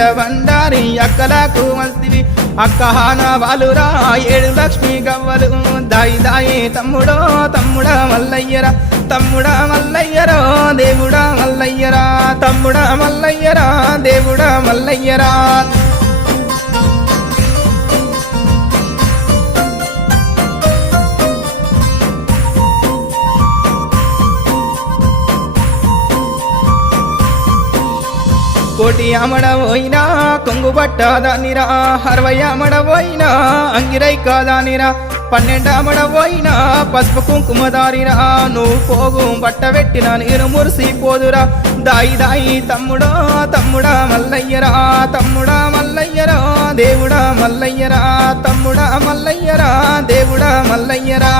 బండారి అక్కలకు మస్తివి అక్క హాన వాలురా ఏడు లక్ష్మి గవ్వలు. దాయి దాయి తమ్ముడో తమ్ముడా మల్లయ్యరా. తమ్ముడా మల్లయ్యరా దేవుడా మల్లయ్యరా. తమ్ముడా మల్లయ్యరా దేవుడా మల్లయ్యరా. కోటి అమడవోయినా కొంగు పట్టాదానిరా అరవై అమడవోయినా అంగిరై కాదానిరా పన్నెండు అమడబోయినా పసుపు కుంకుమదారిరా నువ్వు పోగు బట్ట పెట్టిన నేను మురిసిపోదురా. దాయి దాయి తమ్ముడా తమ్ముడా మల్లయ్యరా తమ్ముడా మల్లయ్యరా దేవుడా మల్లయ్యరా తమ్ముడా మల్లయ్యరా దేవుడా మల్లయ్యరా.